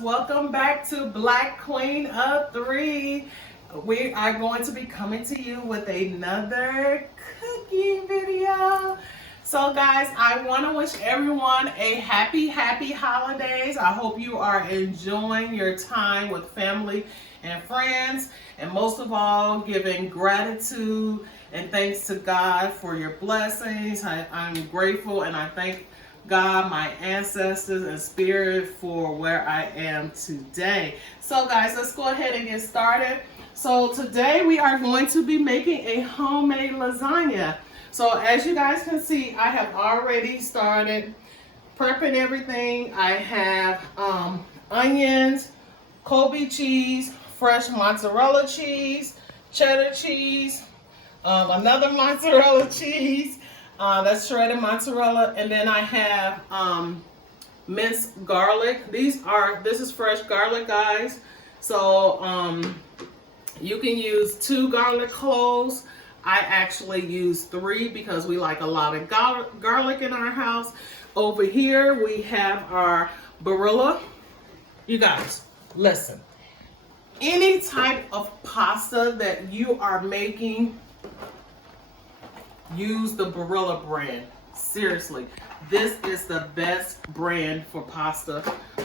Welcome back to Black Queen of Three. We are going to be coming to you with another cooking video. So guys, I want to wish everyone a happy holidays. I hope you are enjoying your time with family and friends, and most of all giving gratitude and thanks to God for your blessings. I'm grateful and I thank God, my ancestors, and spirit for where I am today. So guys, let's go ahead and get started. So today we are going to be making a homemade lasagna. So as you guys can see, I have already started prepping everything. I have onions, Kobe cheese, fresh mozzarella cheese, cheddar cheese, another mozzarella cheese, that's shredded mozzarella, and then I have minced garlic. This is fresh garlic, guys. So you can use 2 garlic cloves. I actually use 3 because we like a lot of garlic in our house. Over here we have our Barilla. You guys, listen. Any type of pasta that you are making, use the Barilla brand. Seriously, this is the best brand for pasta.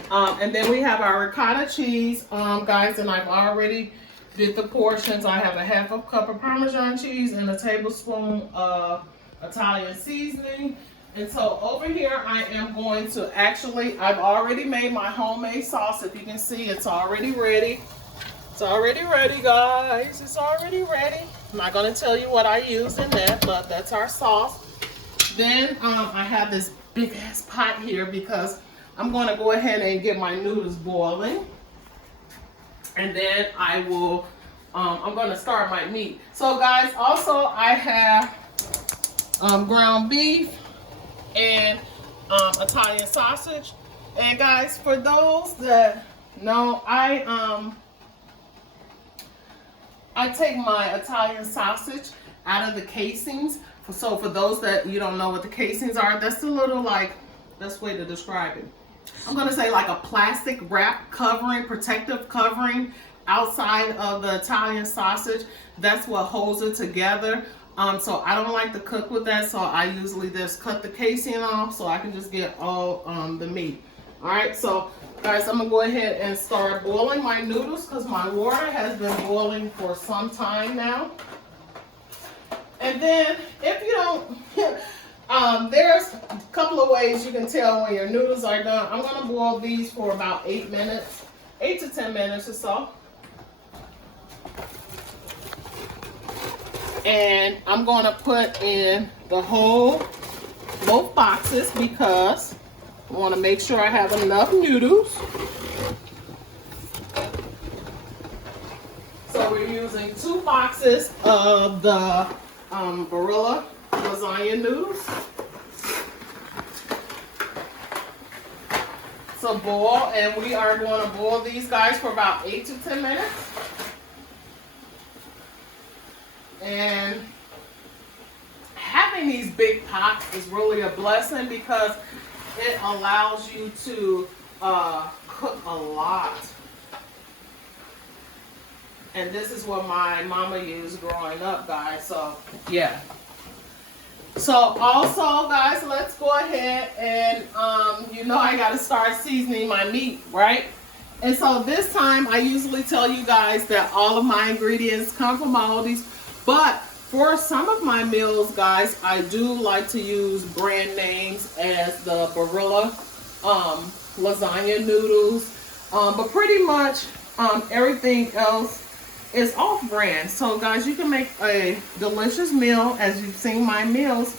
And then we have our ricotta cheese, guys, and I've already did the portions. I have a half a cup of Parmesan cheese and a tablespoon of Italian seasoning. And so over here I am going to I've already made my homemade sauce. If you can see, it's already ready. It's already ready, guys. It's already ready. I'm not going to tell you what I used in that, but that's our sauce. Then I have this big ass pot here because I'm going to go ahead and get my noodles boiling. And then I'm going to start my meat. So guys, also I have ground beef and Italian sausage. And guys, for those that know, I take my Italian sausage out of the casings. So for those that you don't know what the casings are, that's the little, best way to describe it. I'm going to say like a plastic wrap covering, protective covering outside of the Italian sausage. That's what holds it together. So I don't like to cook with that, so I usually just cut the casing off so I can just get all the meat. All right, so guys, I'm gonna go ahead and start boiling my noodles because my water has been boiling for some time now. And then if you don't, there's a couple of ways you can tell when your noodles are done. I'm gonna boil these for about 8 minutes, 8 to 10 minutes or so. And I'm gonna put in both boxes because I want to make sure I have enough noodles. So we're using 2 boxes of the Barilla lasagna noodles. So boil, and we are going to boil these guys for about 8 to 10 minutes. And having these big pots is really a blessing because it allows you to cook a lot. And this is what my mama used growing up, guys. So, yeah. So, also, guys, let's go ahead and, I got to start seasoning my meat, right? And so this time, I usually tell you guys that all of my ingredients come from Aldi's. But for some of my meals, guys, I do like to use brand names as the Barilla lasagna noodles. But pretty much everything else is off-brand. So, guys, you can make a delicious meal, as you've seen my meals,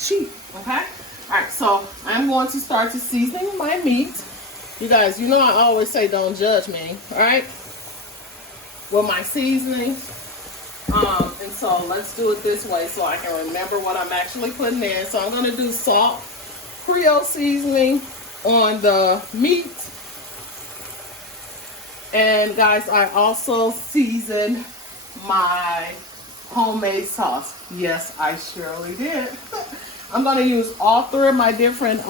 cheap, okay? All right, so I'm going to start to season my meat. You guys, you know I always say don't judge me, all right? With my seasoning. And so let's do it this way so I can remember what I'm actually putting in. So I'm going to do salt, Creole seasoning on the meat. And guys, I also seasoned my homemade sauce. Yes, I surely did. I'm going to use all 3 of my different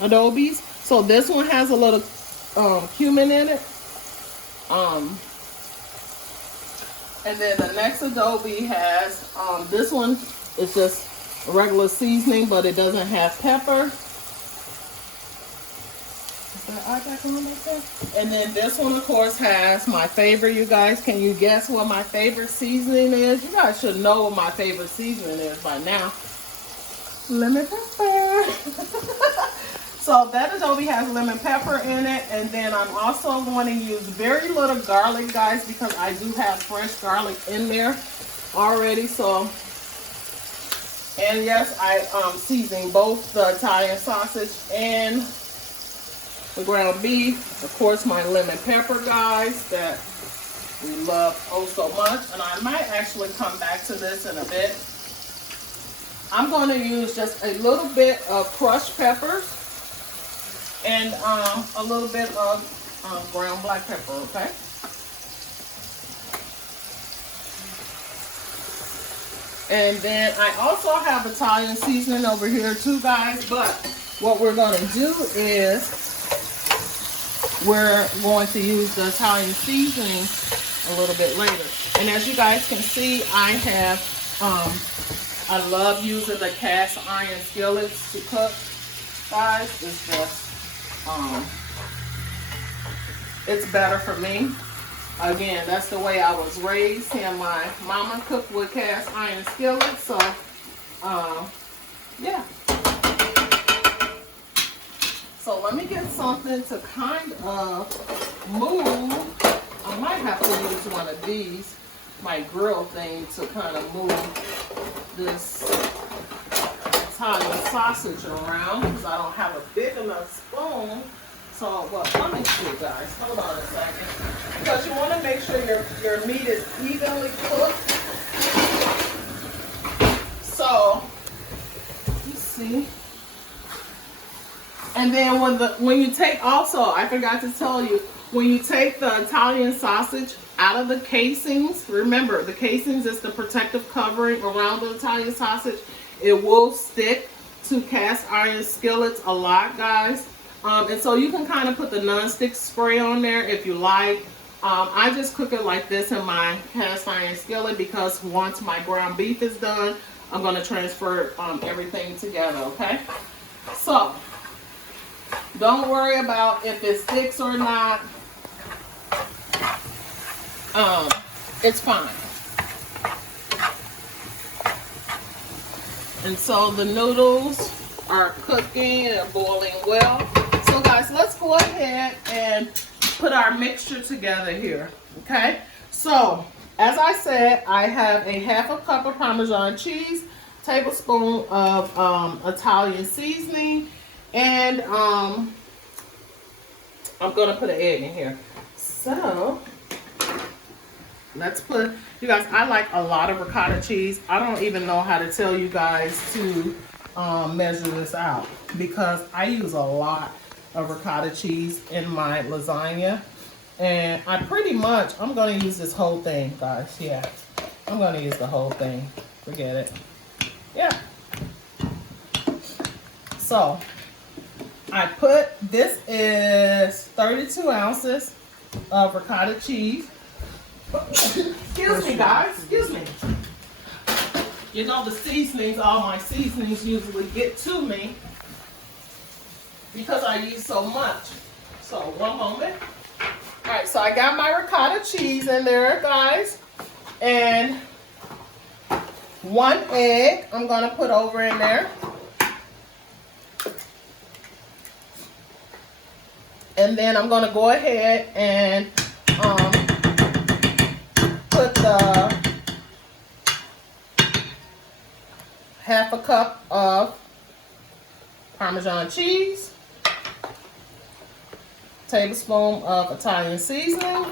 adobes. So this one has a little cumin in it. And then the next adobe has, this one is just regular seasoning, but it doesn't have pepper. And then this one, of course, has my favorite. You guys, can you guess what my favorite seasoning is? You guys should know what my favorite seasoning is by now. Lemon pepper. So that adobe has lemon pepper in it. And then I'm also going to use very little garlic, guys, because I do have fresh garlic in there already. So, and yes, I season both the Italian sausage and the ground beef. Of course, my lemon pepper, guys, that we love oh so much. And I might actually come back to this in a bit. I'm going to use just a little bit of crushed peppers and a little bit of ground black pepper, okay? And then I also have Italian seasoning over here too, guys, but what we're going to do is we're going to use the Italian seasoning a little bit later. And as you guys can see, I have, I love using the cast iron skillets to cook, guys. It's just, it's better for me. Again, that's the way I was raised. And my mama cooked with cast iron skillets, so, yeah. So let me get something to kind of move. I might have to use one of these, my grill thing, to kind of move this Italian sausage around because I don't have a big enough spoon. So, well, let me see, guys. Hold on a second. Because you want to make sure your meat is evenly cooked. So, you see. And then when you take, also, I forgot to tell you, when you take the Italian sausage out of the casings, remember, the casings is the protective covering around the Italian sausage. It will stick to cast iron skillets a lot, guys. And so you can kind of put the non-stick spray on there if you like. I just cook it like this in my cast iron skillet because once my ground beef is done, I'm going to transfer everything together, okay? So, don't worry about if it sticks or not. It's fine. And so the noodles are cooking and boiling well. So guys, let's go ahead and put our mixture together here, okay? So, as I said, I have a half a cup of Parmesan cheese, tablespoon of Italian seasoning, and I'm gonna put an egg in here. So, let's put, you guys, I like a lot of ricotta cheese. I don't even know how to tell you guys to measure this out because I use a lot of ricotta cheese in my lasagna, and I'm going to use this whole thing, guys. Yeah, I'm going to use the whole thing. Forget it. Yeah. So this is 32 ounces of ricotta cheese. Excuse me, guys. Excuse me. You know the seasonings, all my seasonings usually get to me because I use so much. So, one moment. All right, so I got my ricotta cheese in there, guys. And 1 egg I'm going to put over in there. And then I'm going to go ahead and put the half a cup of Parmesan cheese, tablespoon of Italian seasoning.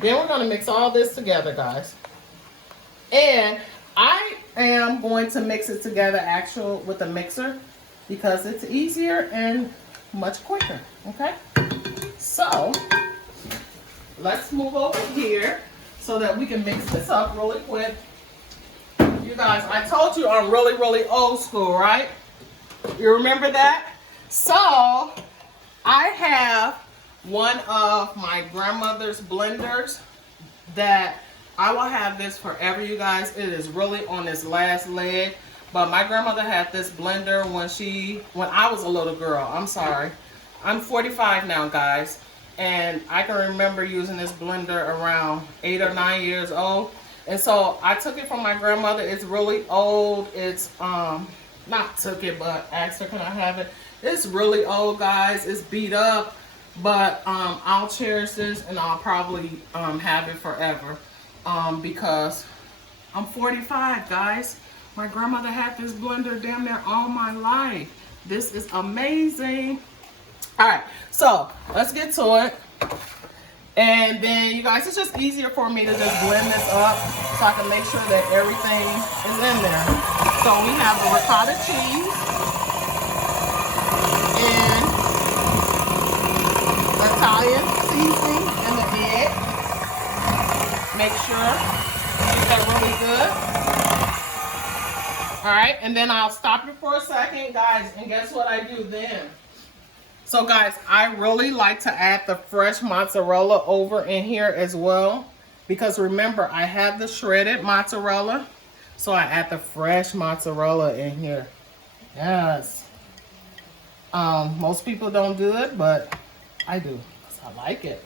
Then we're going to mix all this together, guys. And I am going to mix it together with a mixer because it's easier and much quicker, okay? So, let's move over here so that we can mix this up really quick. You guys, I told you I'm really, really old school, right? You remember that? So, I have one of my grandmother's blenders that I will have this forever, you guys. It is really on its last leg. But my grandmother had this blender when I was a little girl. I'm sorry. I'm 45 now, guys. And I can remember using this blender around 8 or 9 years old. And so I took it from my grandmother. It's really old. It's, not took it, but asked her, can I have it? It's really old, guys. It's beat up. But I'll cherish this, and I'll probably have it forever. Because I'm 45, guys. My grandmother had this blender damn near all my life. This is amazing. All right, so let's get to it. And then, you guys, it's just easier for me to just blend this up so I can make sure that everything is in there. So we have the ricotta cheese and Italian seasoning and the egg. Make sure you get that really good. All right, and then I'll stop you for a second, guys, and guess what I do then? So, guys, I really like to add the fresh mozzarella over in here as well, because remember, I have the shredded mozzarella, so I add the fresh mozzarella in here. Yes. Most people don't do it, but I do, because I like it.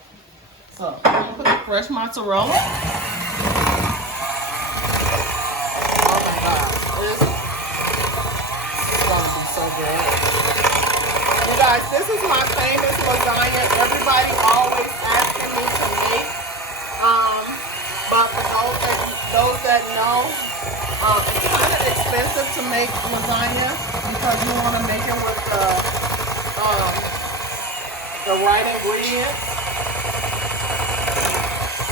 So, I'm going to put the fresh mozzarella. Oh, my God. This is going to be so good. You guys, this is my famous lasagna. Everybody always asking me to make. But for those that know, it's kind of expensive to make lasagna because you want to make it with the right ingredients.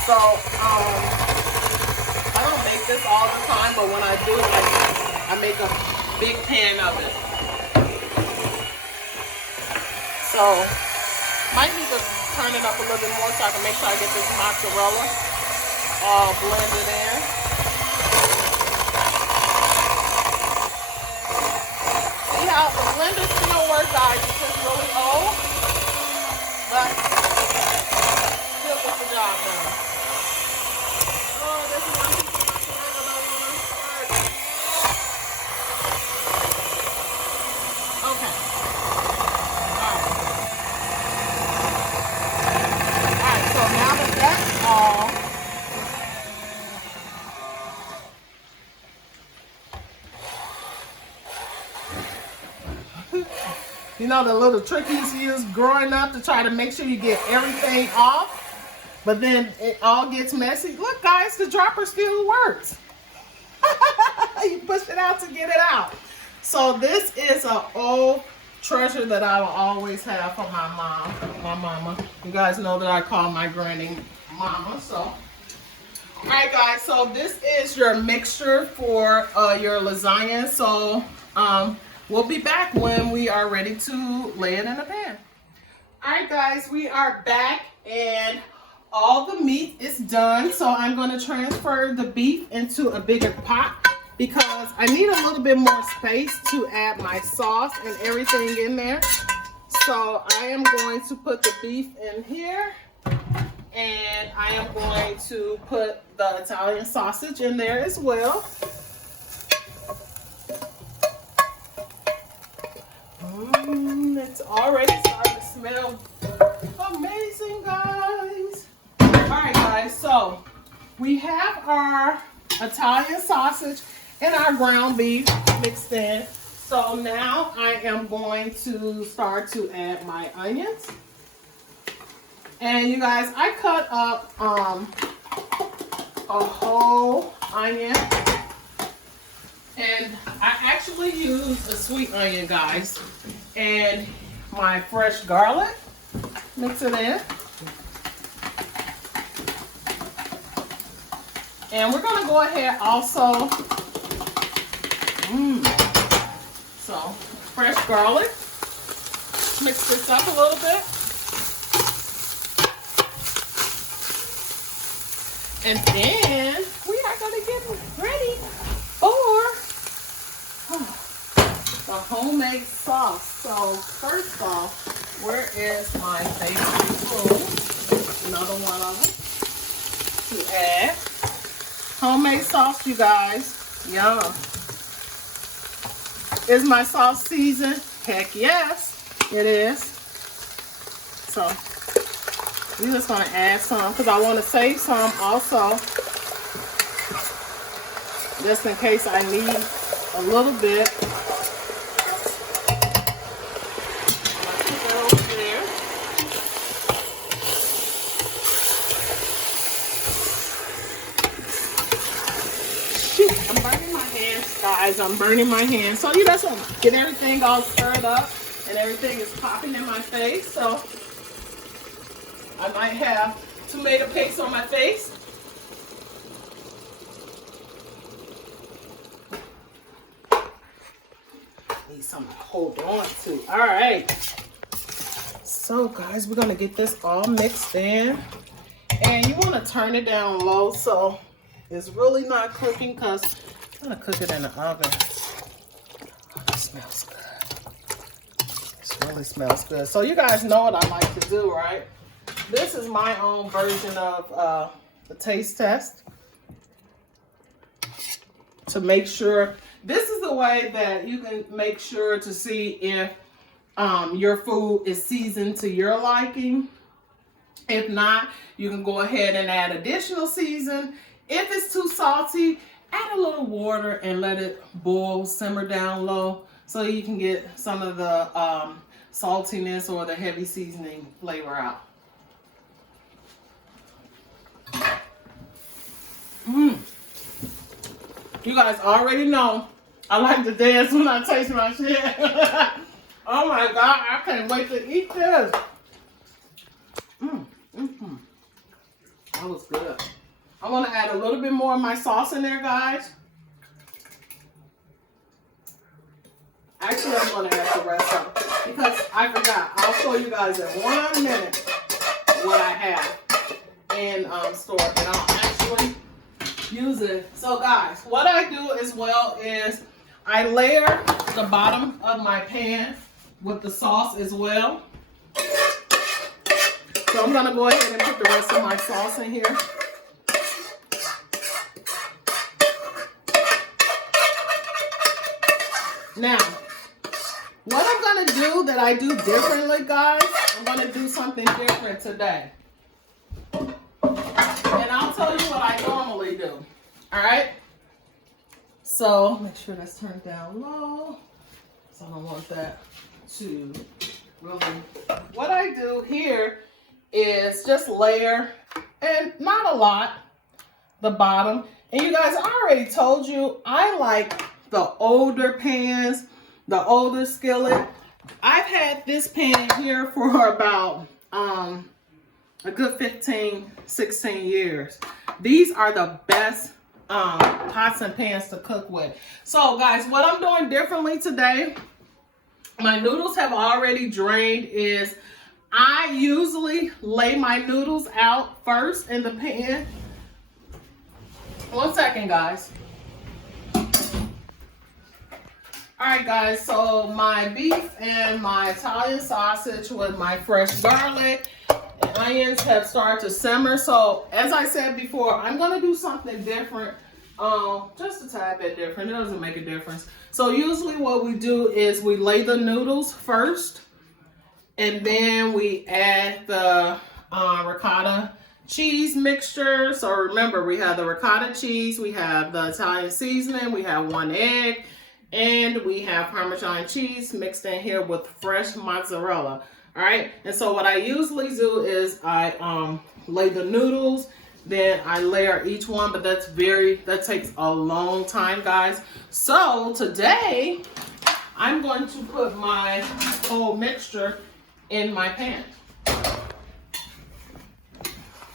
So I don't make this all the time, but when I do, I make a big pan of it. So, might need to turn it up a little bit more so I can make sure I get this mozzarella all blended in. See how the blender still works, guys. It's just really old, but still gets the job done. Oh, this is one piece of mozzarella that I want to start. Okay. So now that that's all, you know the little trick you used to use growing up to try to make sure you get everything off, but then it all gets messy. Look, guys, the dropper still works. You push it out to get it out. So this is an old treasure that I will always have for my mama. You guys know that I call my granny mama. So, all right, guys. So this is your mixture for your lasagna. So we'll be back when we are ready to lay it in a pan. All right, guys. We are back and all the meat is done. So I'm going to transfer the beef into a bigger pot, because I need a little bit more space to add my sauce and everything in there. So I am going to put the beef in here, and I am going to put the Italian sausage in there as well. It's already starting to smell amazing, guys. All right, guys, so we have our Italian sausage and our ground beef mixed in. So now I am going to start to add my onions. And you guys, I cut up a whole onion. And I actually use a sweet onion, guys. And my fresh garlic. Mix it in. And we're going to go ahead also. So, fresh garlic. Mix this up a little bit. And then we are going to get ready for the homemade sauce. So, first off, where is my favorite spoon. Another one of them to add. Homemade sauce, you guys. Yum. Is my sauce seasoned? Heck yes, it is. So we're just gonna add some because I want to save some also, just in case I need a little bit. Put that over there. Shoot, I'm burning my hands, guys. I'm burning my hands. So you just want to get everything all stirred up and everything is popping in my face. So I might have tomato paste on my face. Need something to hold on to. All right. So guys, we're gonna get this all mixed in. And you wanna turn it down low so it's really not cooking, because I'm gonna cook it in the oven. Oh, that smells good. This really smells good. So you guys know what I like to do, right? This is my own version of the taste test to make sure. This is the way that you can make sure to see if your food is seasoned to your liking. If not, you can go ahead and add additional season. If it's too salty, add a little water and let it boil, simmer down low, so you can get some of the saltiness or the heavy seasoning flavor out. You guys already know I like to dance when I taste my shit. Oh my God, I can't wait to eat this. That was good. I want to add a little bit more of my sauce in there, guys. Actually, I'm going to add the rest of it because I forgot. I'll show you guys in 1 minute what I have in store, and I'll actually use it. So guys, what I do as well is I layer the bottom of my pan with the sauce as well. So I'm gonna go ahead and put the rest of my sauce in here. Now, what I'm gonna do that I do differently, guys, I'm gonna do something different today. And I'll tell you what I normally do. All right? So make sure that's turned down low. So I don't want that to really. What I do here is just layer, and not a lot, the bottom. And you guys, I already told you I like the older pans, the older skillet. I've had this pan here for about a good 15, 16 years. These are the best pots and pans to cook with. So guys, what I'm doing differently today, my noodles have already drained, is I usually lay my noodles out first in the pan. 1 second, guys. All right, guys, so my beef and my Italian sausage with my fresh garlic and onions have started to simmer. So as I said before, I'm gonna do something different, just a tad bit different. It doesn't make a difference. So usually what we do is we lay the noodles first, and then we add the ricotta cheese mixture. So remember, we have the ricotta cheese, we have the Italian seasoning, we have 1 egg, and we have Parmesan cheese mixed in here with fresh mozzarella. All right, and so what I usually do is I lay the noodles, then I layer each one, but that takes a long time, guys. So today I'm going to put my whole mixture in my pan.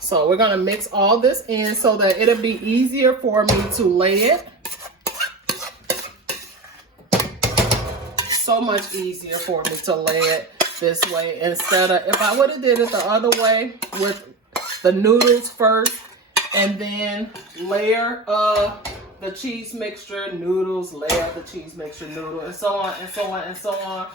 So we're gonna mix all this in so that it'll be easier for me to lay it. So much easier for me to lay it this way instead of, if I would have did it the other way with the noodles first and then layer the cheese mixture, noodles, layer the cheese mixture, noodle, and so on and so on and so on.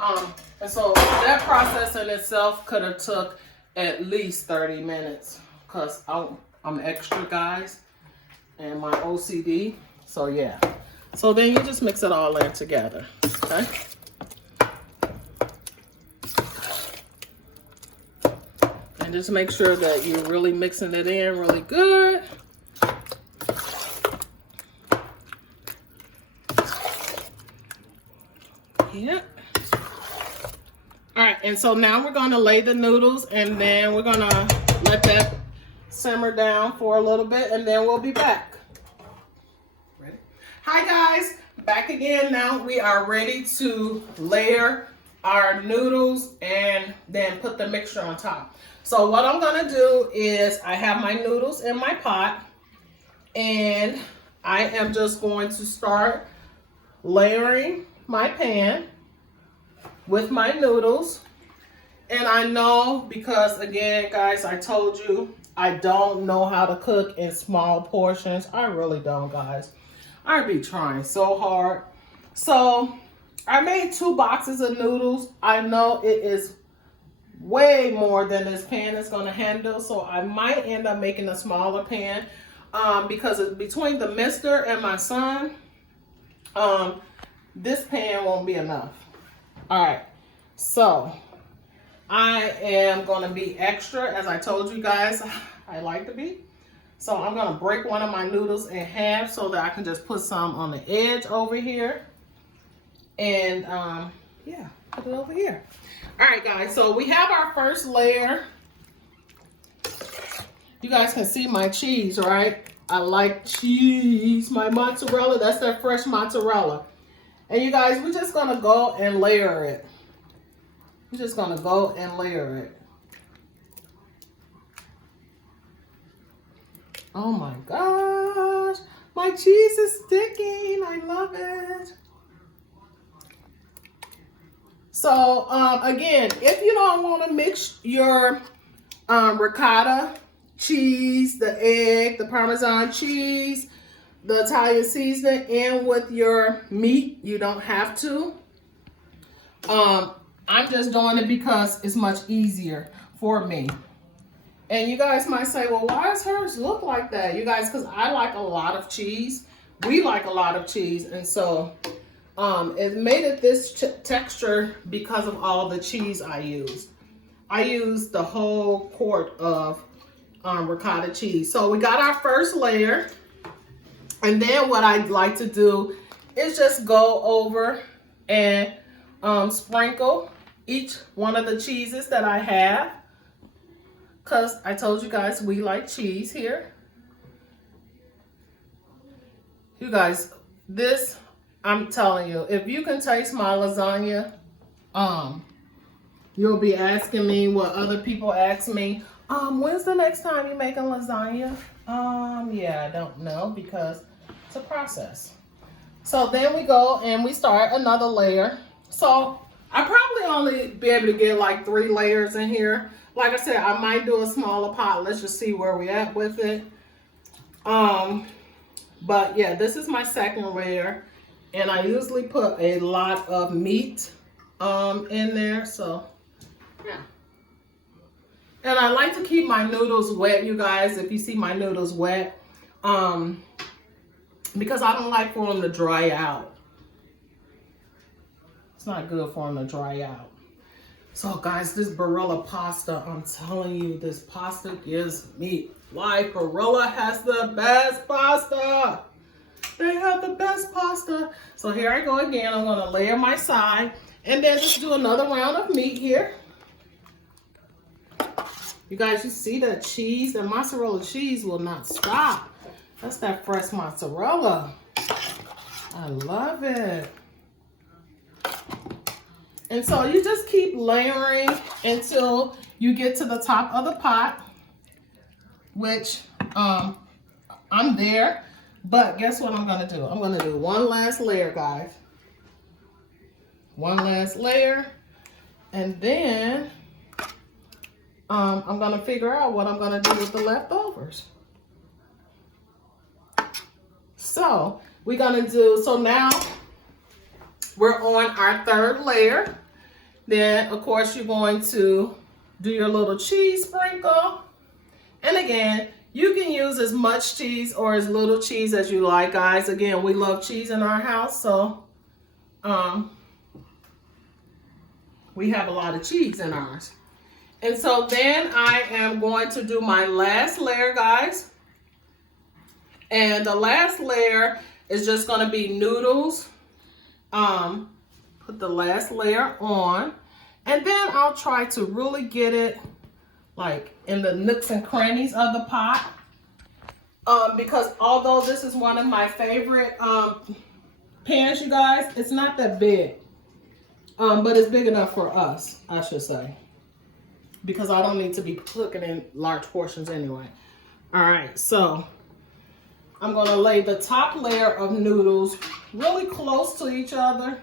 And so that process in itself could have took at least 30 minutes because I'm extra, guys, and my OCD. So yeah. So then you just mix it all in together, okay? And just make sure that you're really mixing it in really good. Yep. All right, and so now we're gonna lay the noodles and then we're gonna let that simmer down for a little bit and then we'll be back. Ready? Hi guys, back again now. We are ready to layer our noodles and then put the mixture on top. So what I'm gonna do is I have my noodles in my pot and I am just going to start layering my pan with my noodles. And I know because again, guys, I told you I don't know how to cook in small portions. I really don't, guys. I be trying so hard. So I made 2 boxes of noodles. I know it is way more than this pan is going to handle, so I might end up making a smaller pan because it's between the mister and my son. This pan won't be enough. All right, so I am going to be extra, as I told you guys I like to be. So I'm going to break one of my noodles in half so that I can just put some on the edge over here. And yeah, put it over here. All right, guys, so we have our first layer. You guys can see my cheese, right? I like cheese. My mozzarella, that's that fresh mozzarella. And you guys, we're just gonna go and layer it. We're just gonna go and layer it. Oh my gosh, my cheese is sticking. I love it. So again, if you don't want to mix your ricotta cheese, the egg, the Parmesan cheese, the Italian seasoning in with your meat, you don't have to. I'm just doing it because it's much easier for me. And you guys might say, well, why does hers look like that? You guys, because I like a lot of cheese. We like a lot of cheese. And so it made it this texture because of all the cheese I used. I used the whole quart of ricotta cheese. So we got our first layer. And then what I'd like to do is just go over and sprinkle each one of the cheeses that I have. Because I told you guys we like cheese here. You guys, this, I'm telling you, if you can taste my lasagna, you'll be asking me what other people ask me. When's the next time you're making lasagna? Yeah, I don't know because it's a process. So then we go and we start another layer. So I probably only be able to get like 3 layers in here. Like I said, I might do a smaller pot. Let's just see where we at with it. But yeah, this is my second layer. And I usually put a lot of meat in there. So yeah. And I like to keep my noodles wet, you guys, if you see my noodles wet. Because I don't like for them to dry out. It's not good for them to dry out. So guys, this Barilla pasta, I'm telling you, this pasta gives me life. Barilla has the best pasta. They have the best pasta. So here I go again. I'm going to layer my side and then just do another round of meat here. You guys, you see that cheese? That mozzarella cheese will not stop. That's that fresh mozzarella. I love it. And so you just keep layering until you get to the top of the pot, which I'm there. But guess what I'm going to do? I'm going to do one last layer, guys. One last layer. And then I'm going to figure out what I'm going to do with the leftovers. So we're going to do, so now we're on our third layer. Then, of course, you're going to do your little cheese sprinkle. And again, you can use as much cheese or as little cheese as you like, guys. Again, we love cheese in our house, so we have a lot of cheese in ours. And so then I am going to do my last layer, guys. And the last layer is just going to be noodles. Put the last layer on. And then I'll try to really get it like in the nooks and crannies of the pot. Because although this is one of my favorite pans, you guys, it's not that big. But it's big enough for us, I should say. Because I don't need to be cooking in large portions anyway. All right, so I'm going to lay the top layer of noodles really close to each other.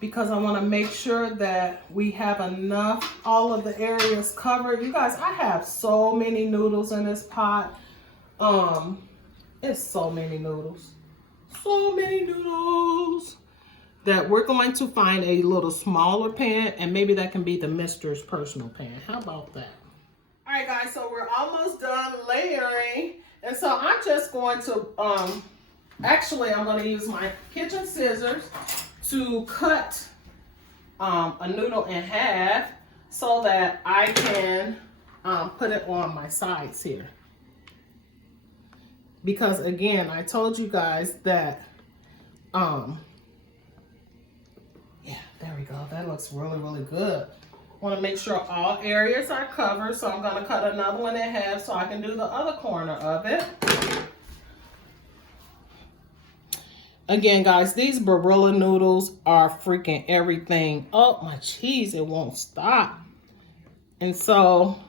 Because I want to make sure that we have enough, all of the areas covered. You guys, I have so many noodles in this pot. It's so many noodles. So many noodles that we're going to find a little smaller pan, and maybe that can be the Mister's personal pan. How about that? All right, guys, so we're almost done layering. And so I'm just going to, actually, I'm going to use my kitchen scissors to cut a noodle in half so that I can put it on my sides here. Because again, I told you guys that, yeah, there we go. That looks really, really good. Want to make sure all areas are covered. So I'm going to cut another one in half so I can do the other corner of it. Again, guys, these Barilla noodles are freaking everything. Oh, my cheese, it won't stop. And so, all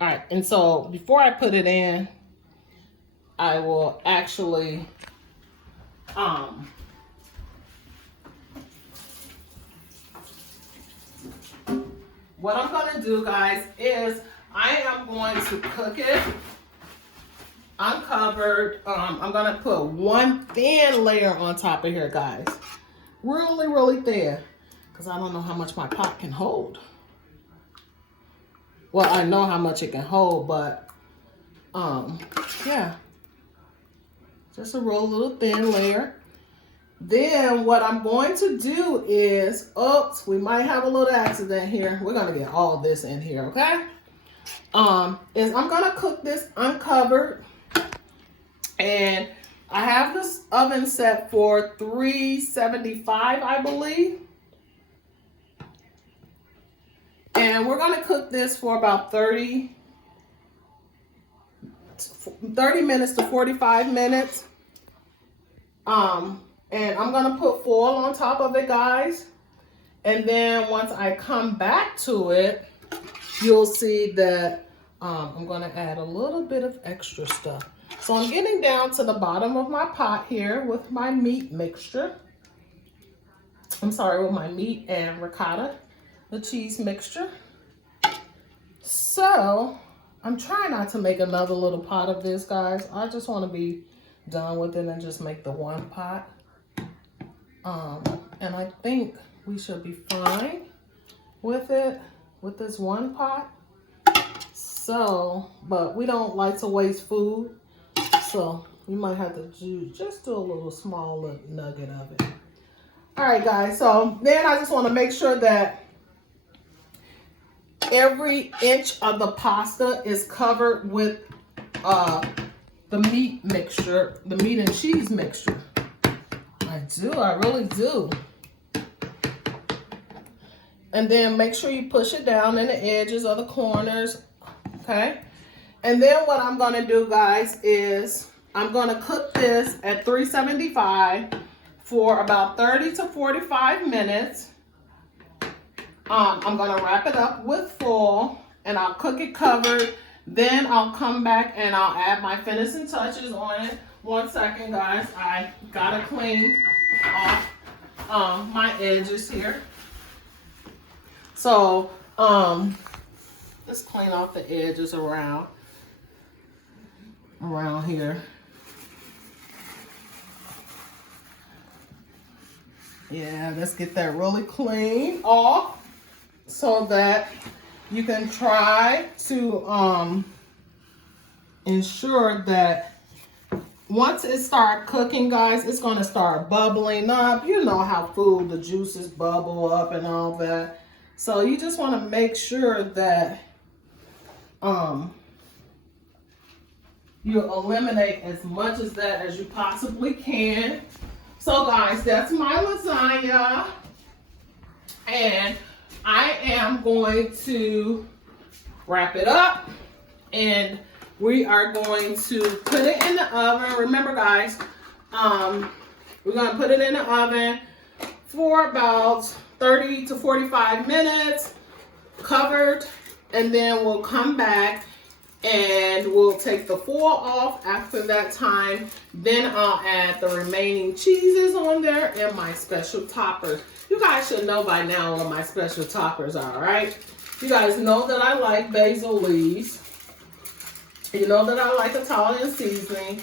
right. And so before I put it in, I will actually, what I'm going to do, guys, is I am going to cook it uncovered. I'm going to put one thin layer on top of here, guys. Really, really thin. Because I don't know how much my pot can hold. Well, I know how much it can hold, but, yeah. Just a real little thin layer. Then what I'm going to do is, oops, we might have a little accident here. We're going to get all of this in here, okay? Is I'm going to cook this uncovered. And I have this oven set for 375, I believe. And we're going to cook this for about 30 minutes to 45 minutes. And I'm going to put foil on top of it, guys. And then once I come back to it, you'll see that I'm going to add a little bit of extra stuff. So I'm getting down to the bottom of my pot here with my meat mixture. I'm sorry, with my meat and ricotta, the cheese mixture. So I'm trying not to make another little pot of this, guys. I just want to be done with it and just make the one pot. And I think we should be fine with it, with this one pot. So, but we don't like to waste food. So you might have to just do a little small nugget of it. All right, guys. So then I just want to make sure that every inch of the pasta is covered with the meat mixture, the meat and cheese mixture. I really do. And then make sure you push it down in the edges or the corners, okay? And then what I'm gonna do, guys, is I'm gonna cook this at 375 for about 30 to 45 minutes. I'm gonna wrap it up with foil and I'll cook it covered. Then I'll come back and I'll add my finishing touches on it. 1 second, guys. I gotta clean off my edges here. So let's clean off the edges around here. Yeah, let's get that really clean off so that you can try to ensure that once it starts cooking, guys, it's going to start bubbling up. You know how food, the juices bubble up and all that. So you just want to make sure that you eliminate as much of that as you possibly can. So guys, that's my lasagna. And I am going to wrap it up. And we are going to put it in the oven. Remember guys, we're going to put it in the oven for about 30 to 45 minutes, covered, and then we'll come back and we'll take the foil off after that time. Then I'll add the remaining cheeses on there and my special toppers. You guys should know by now what my special toppers are, right? You guys know that I like basil leaves. You know that I like Italian seasoning.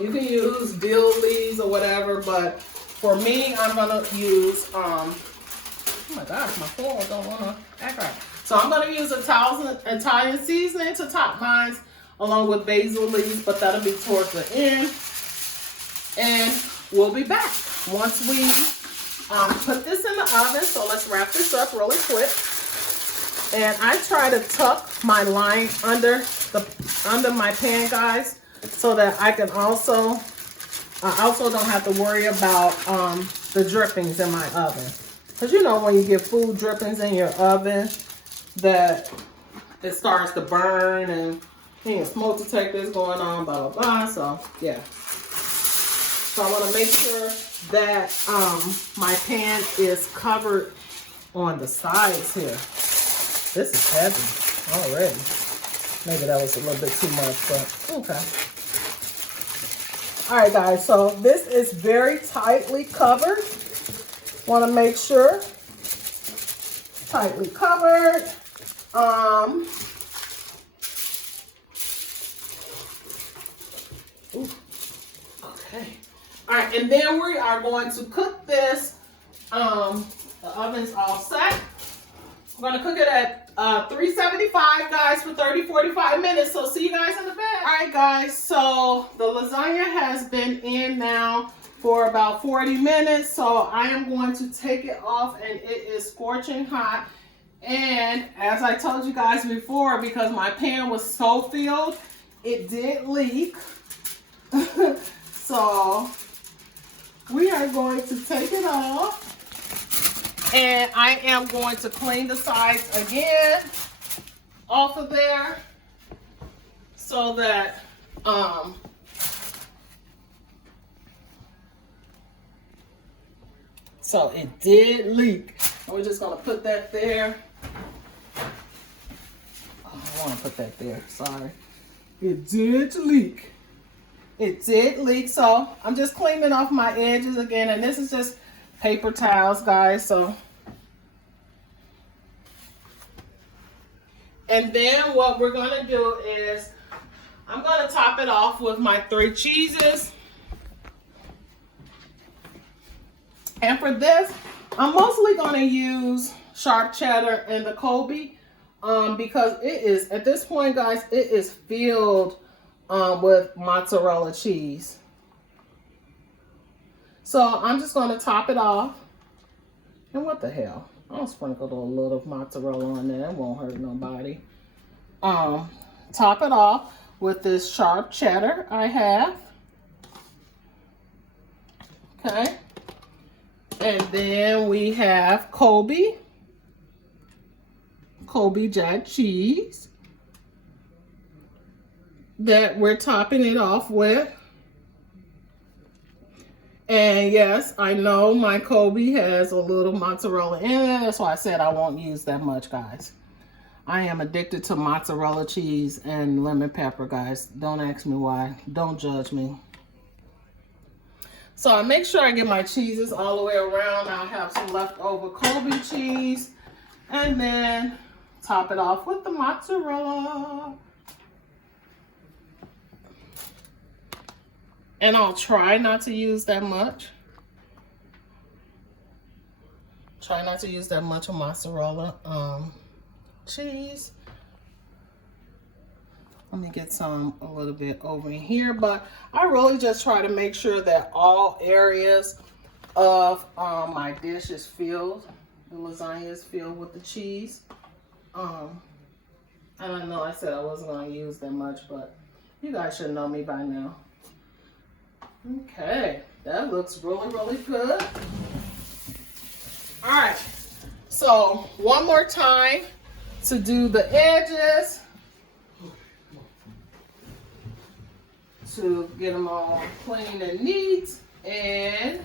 You can use dill leaves or whatever, but for me, I'm gonna use, oh my gosh, my foil don't wanna act right. So I'm gonna use Italian seasoning to top mine along with basil leaves, but that'll be towards the end. And we'll be back once we put this in the oven. So let's wrap this up really quick. And I try to tuck my line under my pan, guys, so that I can also, I also don't have to worry about the drippings in my oven. Because you know when you get food drippings in your oven, that it starts to burn and smoke detectors going on, blah, blah, blah. So, yeah. So I want to make sure that my pan is covered on the sides here. This is heavy already. Maybe that was a little bit too much, but okay. All right, guys, so this is very tightly covered. Want to make sure. Tightly covered. Ooh, okay. All right, and then we are going to cook this. The oven's all set. We're gonna cook it at 375, guys, for 30-45 minutes. So see you guys in the bed. All right, guys, so the lasagna has been in now for about 40 minutes. So I am going to take it off, and it is scorching hot. And as I told you guys before, because my pan was so filled, it did leak. So we are going to take it off. And I am going to clean the sides again off of there so that so it did leak. And we're just gonna put that there. Oh, I want to put that there. Sorry. It did leak. It did leak. So I'm just cleaning off my edges again, and this is just paper towels, guys. So, and then what we're gonna do is I'm gonna top it off with my 3 cheeses. And for this, I'm mostly gonna use sharp cheddar and the Colby because it is, at this point, guys, it is filled with mozzarella cheese. So I'm just going to top it off. And what the hell? I'll sprinkle a little mozzarella on there. It won't hurt nobody. Top it off with this sharp cheddar I have. Okay. And then we have Colby Jack cheese that we're topping it off with. And yes, I know my Colby has a little mozzarella in it. That's why I said I won't use that much, guys. I am addicted to mozzarella cheese and lemon pepper, guys. Don't ask me why. Don't judge me. So I make sure I get my cheeses all the way around. I'll have some leftover Colby cheese. And then top it off with the mozzarella. And I'll try not to use that much. Try not to use that much of mozzarella cheese. Let me get some a little bit over in here, but I really just try to make sure that all areas of my dish is filled. The lasagna is filled with the cheese. And I know I said I wasn't going to use that much, but you guys should know me by now. Okay, that looks really, really good. All right, so one more time to do the edges to get them all clean and neat. And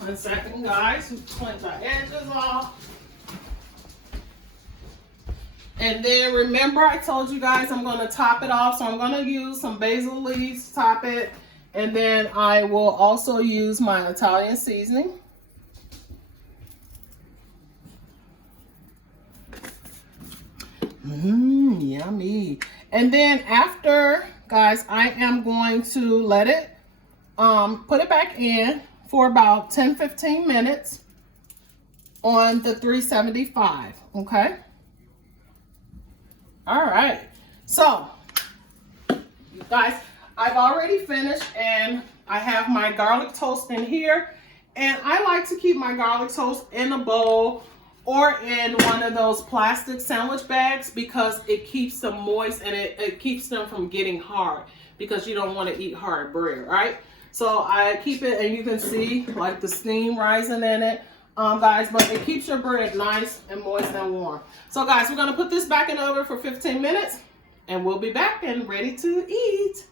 1 second, guys, we cleanse our edges off. And then remember, I told you guys I'm going to top it off, so I'm going to use some basil leaves to top it. And then I will also use my Italian seasoning. Yummy. And then after, guys, I am going to let it, put it back in for about 10-15 minutes on the 375, okay? All right, so you guys, I've already finished and I have my garlic toast in here, and I like to keep my garlic toast in a bowl or in one of those plastic sandwich bags because it keeps them moist and it keeps them from getting hard because you don't want to eat hard bread, right? So I keep it, and you can see like the steam rising in it, guys, but it keeps your bread nice and moist and warm. So guys, we're gonna put this back in the oven for 15 minutes and we'll be back and ready to eat.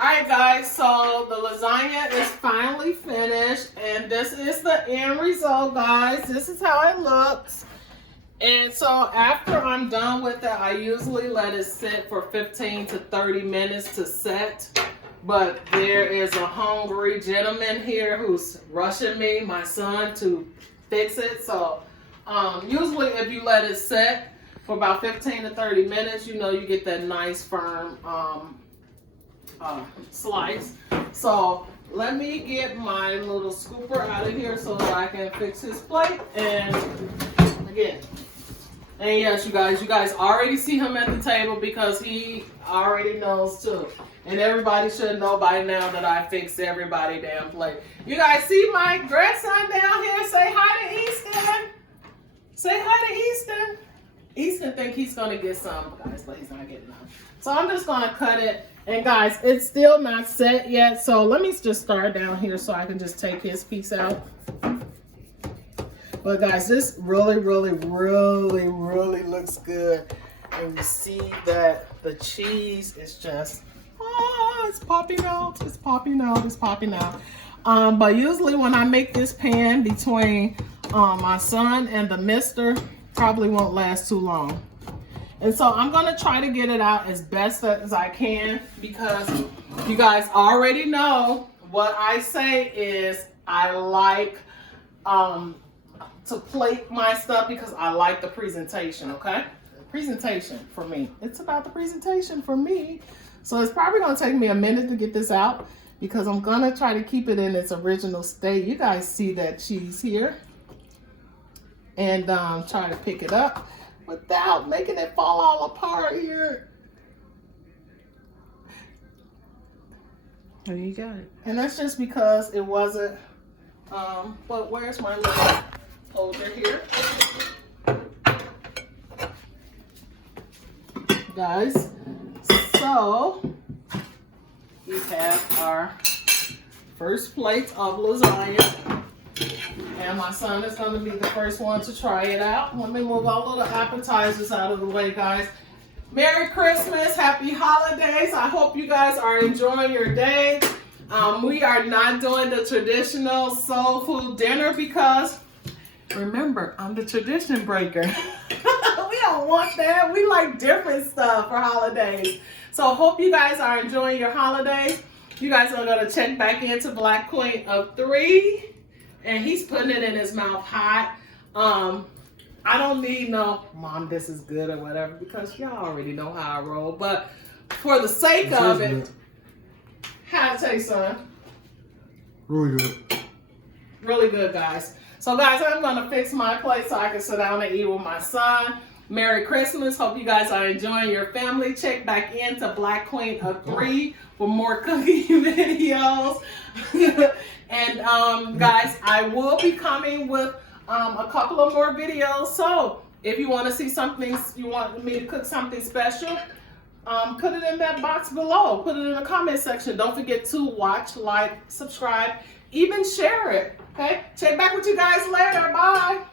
Alright guys, so the lasagna is finally finished, and this is the end result, guys. This is how it looks. And so after I'm done with it, I usually let it sit for 15 to 30 minutes to set. But there is a hungry gentleman here who's rushing me, my son, to fix it. So usually if you let it set for about 15 to 30 minutes, you know, you get that nice firm slice. So let me get my little scooper out of here so that I can fix his plate. And again, and yes, you guys already see him at the table because he already knows too. And everybody should know by now that I fixed everybody damn plate. You guys see my grandson down here? Say hi to Easton. Say hi to Easton. Easton think he's gonna get some, guys, but he's not getting none. So I'm just gonna cut it. And guys, it's still not set yet, so let me just start down here so I can just take his piece out. But guys, this really, really, really, really looks good. And you see that the cheese is just, it's popping out, it's popping out, it's popping out. But usually when I make this pan between my son and the mister, probably won't last too long. And so I'm gonna try to get it out as best as I can because you guys already know what I say is I like to plate my stuff because I like the presentation, okay? Presentation for me. It's about the presentation for me. So it's probably gonna take me a minute to get this out because I'm gonna try to keep it in its original state. You guys see that cheese here. And try to pick it up without making it fall all apart here. Oh, you got it. And that's just because it wasn't, but where's my little holder here? Guys, so we have our first plate of lasagna. And my son is going to be the first one to try it out. Let me move all of the appetizers out of the way, guys. Merry Christmas, happy holidays. I hope you guys are enjoying your day. We are not doing the traditional soul food dinner because, remember, I'm the tradition breaker. We don't want that. We like different stuff for holidays. So I hope you guys are enjoying your holidays. You guys are gonna check back into Black Queen of 3, and he's putting it in his mouth hot. I don't need no, Mom, this is good or whatever, because y'all already know how I roll. But for the sake of it, how it taste, son? Really good. Really good, guys. So, guys, I'm gonna fix my plate so I can sit down and eat with my son. Merry Christmas. Hope you guys are enjoying your family. Check back into Black Queen of 3 for more cooking videos. And guys, I will be coming with a couple of more videos. So if you want to see something, you want me to cook something special, put it in that box below. Put it in the comment section. Don't forget to watch, like, subscribe, even share it. Okay? Check back with you guys later. Bye.